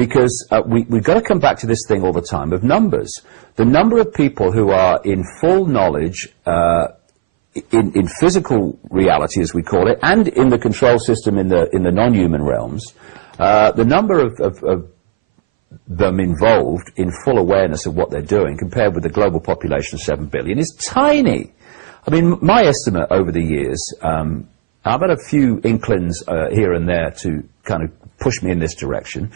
because we've got to come back to this thing all the time of numbers. The number of people who are in full knowledge in physical reality, as we call it, and in the control system in the non-human realms, the number of them involved in full awareness of what they're doing compared with the global population of 7 billion is tiny. I mean, my estimate over the years, I've had a few inklings here and there to kind of push me in this direction,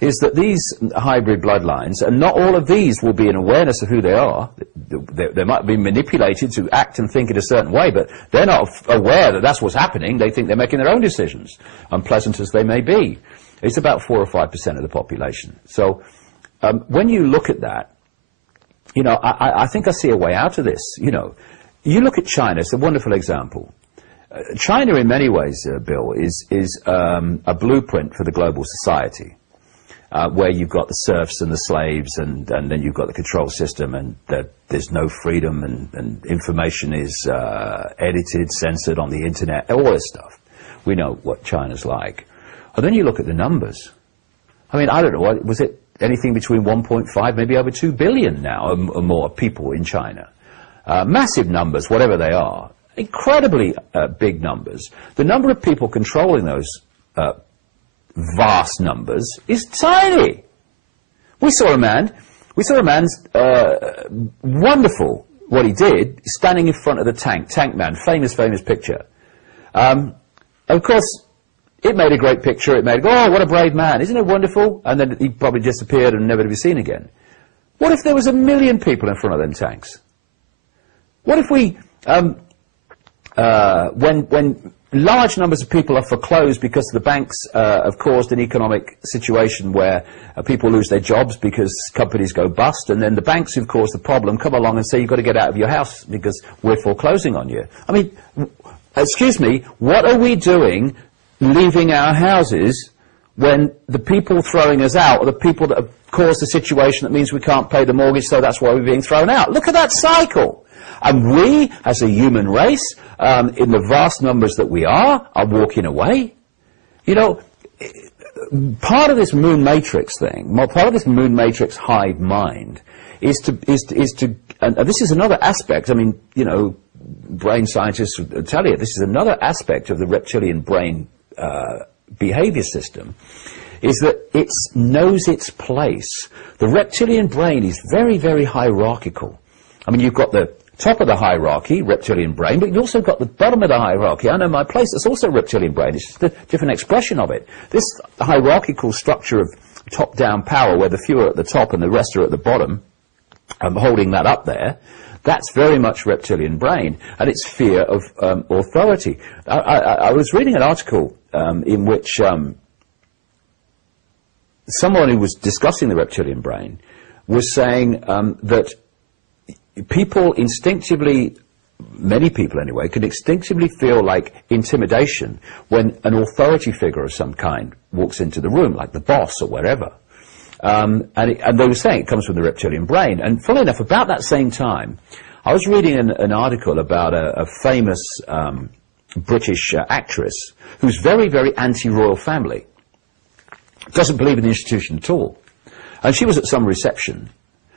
is that these hybrid bloodlines, and not all of these will be in awareness of who they are. They might be manipulated to act and think in a certain way, but they're not aware that that's what's happening. They think they're making their own decisions, unpleasant as they may be. It's about 4 or 5% of the population. So when you look at that, you know, I think I see a way out of this. You know, you look at China, it's a wonderful example. China, in many ways, Bill, is a blueprint for the global society, where you've got the serfs and the slaves, and then you've got the control system, and there's no freedom, and information is edited, censored on the internet, all this stuff. We know what China's like. And then you look at the numbers. I mean, I don't know, was it anything between 1.5, maybe over 2 billion now, or more people in China. Massive numbers, whatever they are. Incredibly big numbers. The number of people controlling those vast numbers is tiny. We saw a man's wonderful, what he did, standing in front of the tank man, famous picture. Of course, it made a great picture, it made, oh, what a brave man, isn't it wonderful? And then he probably disappeared and never to be seen again. What if there was 1 million people in front of them tanks? What if we, when large numbers of people are foreclosed because the banks have caused an economic situation where people lose their jobs because companies go bust, and then the banks who've caused the problem come along and say you've got to get out of your house because we're foreclosing on you. I mean, excuse me, what are we doing leaving our houses when the people throwing us out are the people that have caused the situation that means we can't pay the mortgage, so that's why we're being thrown out? Look at that cycle. And we, as a human race, in the vast numbers that we are walking away. You know, part of this moon matrix thing, part of this moon matrix hive mind, is to, and this is another aspect. I mean, you know, brain scientists will tell you this is another aspect of the reptilian brain behavior system, is that it knows its place. The reptilian brain is very, very hierarchical. I mean, you've got the top of the hierarchy, reptilian brain, but you've also got the bottom of the hierarchy. I know my place, it's also reptilian brain. It's just a different expression of it. This hierarchical structure of top-down power, where the few are at the top and the rest are at the bottom, I'm holding that up there, that's very much reptilian brain, and it's fear of authority. I was reading an article in which someone who was discussing the reptilian brain was saying that people instinctively, many people anyway, can instinctively feel like intimidation when an authority figure of some kind walks into the room, like the boss or wherever. And they were saying it comes from the reptilian brain. And funnily enough, about that same time, I was reading an article about a famous British actress who's very, very anti-royal family. Doesn't believe in the institution at all. And she was at some reception.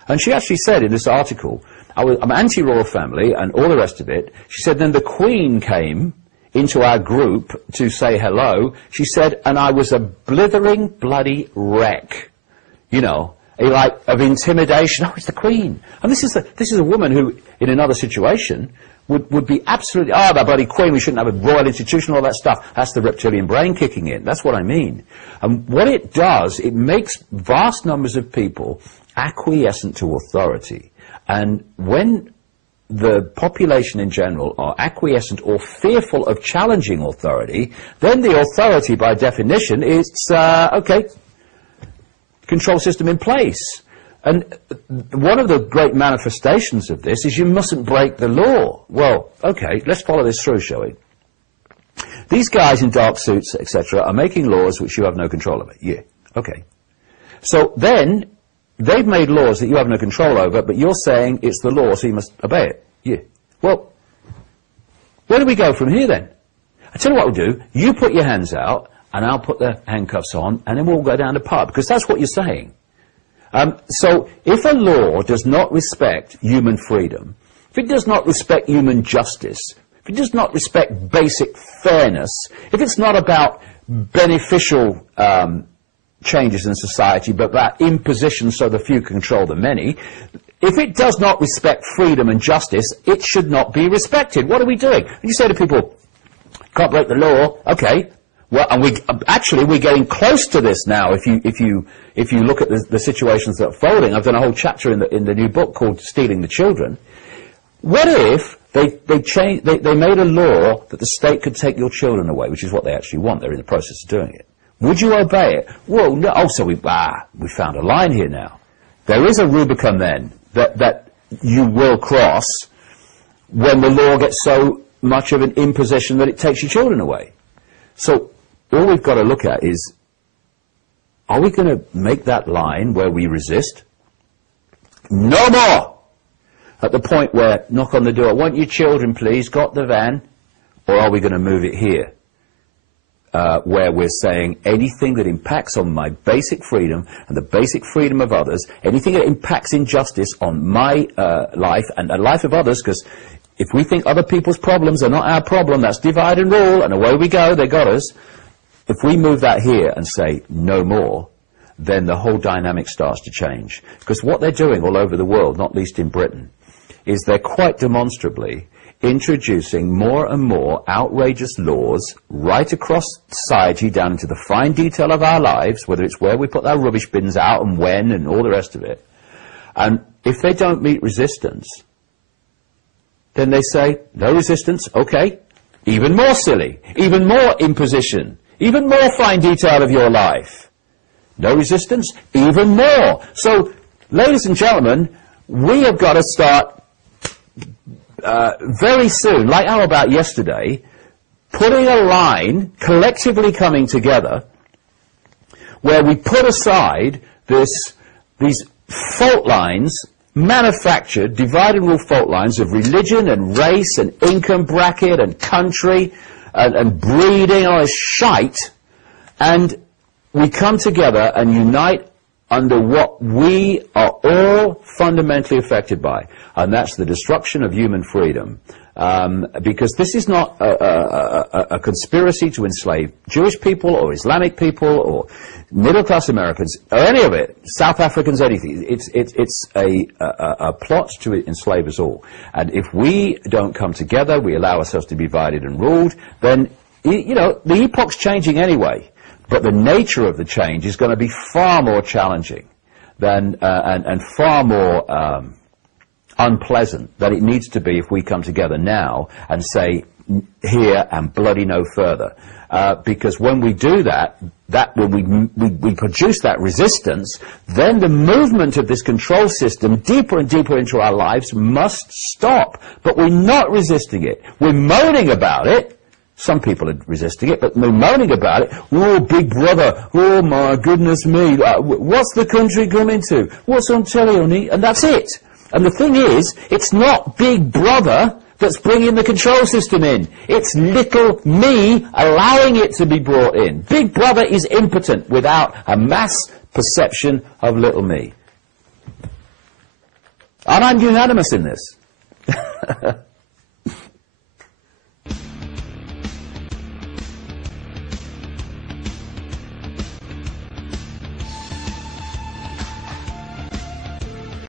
And she actually said in this article, I'm anti-royal family and all the rest of it. She said, then the Queen came into our group to say hello. She said, and I was a blithering bloody wreck. You know, like, of intimidation. Oh, it's the Queen. And this is a woman who, in another situation, would be absolutely, oh, that bloody Queen, we shouldn't have a royal institution, all that stuff. That's the reptilian brain kicking in. That's what I mean. And what it does, it makes vast numbers of people acquiescent to authority. And when the population in general are acquiescent or fearful of challenging authority, then the authority, by definition, is, okay, control system in place. And one of the great manifestations of this is you mustn't break the law. Well, okay, let's follow this through, shall we? These guys in dark suits, etc., are making laws which you have no control over. Yeah, okay. So then, they've made laws that you have no control over, but you're saying it's the law, so you must obey it. Yeah. Well, where do we go from here then? I tell you what we'll do. You put your hands out, and I'll put the handcuffs on, and then we'll go down the pub, because that's what you're saying. So if a law does not respect human freedom, if it does not respect human justice, if it does not respect basic fairness, if it's not about beneficial changes in society, but about imposition so the few can control the many, if it does not respect freedom and justice, it should not be respected. What are we doing? When you say to people, can't break the law, okay, well, and we're getting close to this now. If you look at the situations that are folding, I've done a whole chapter in the new book called Stealing the Children. What if they made a law that the state could take your children away, which is what they actually want? They're in the process of doing it. Would you obey it? Well, no. Oh, so we found a line here now. There is a Rubicon then that you will cross when the law gets so much of an imposition that it takes your children away. So all we've got to look at is, are we going to make that line where we resist? No more! At the point where, knock on the door, want your children please, got the van? Or are we going to move it here? Where we're saying anything that impacts on my basic freedom and the basic freedom of others, anything that impacts injustice on my life and the life of others, because if we think other people's problems are not our problem, that's divide and rule, and away we go, they got us. If we move that here and say no more, then the whole dynamic starts to change. Because what they're doing all over the world, not least in Britain, is they're quite demonstrably introducing more and more outrageous laws right across society down into the fine detail of our lives, whether it's where we put our rubbish bins out and when and all the rest of it. And if they don't meet resistance, then they say, no resistance, okay, even more silly, even more imposition, even more fine detail of your life. No resistance, even more. So, ladies and gentlemen, we have got to start very soon, like how about yesterday, putting a line, collectively coming together, where we put aside these fault lines, manufactured, divide and rule fault lines of religion and race and income bracket and country and breeding, all this shite, and we come together and unite under what we are all fundamentally affected by, and that's the destruction of human freedom. Because this is not a conspiracy to enslave Jewish people or Islamic people or middle-class Americans or any of it, South Africans, anything. It's a plot to enslave us all. And if we don't come together, we allow ourselves to be divided and ruled, then, you know, the epoch's changing anyway. But the nature of the change is going to be far more challenging than and far more unpleasant than it needs to be if we come together now and say here and bloody no further. Because when we do that when we produce that resistance, then the movement of this control system deeper and deeper into our lives must stop. But we're not resisting it. We're moaning about it. Some people are resisting it, but they're moaning about it. Oh, big brother. Oh, my goodness me. What's the country coming to? What's on telly? And that's it. And the thing is, it's not big brother that's bringing the control system in. It's little me allowing it to be brought in. Big brother is impotent without a mass perception of little me. And I'm unanimous in this.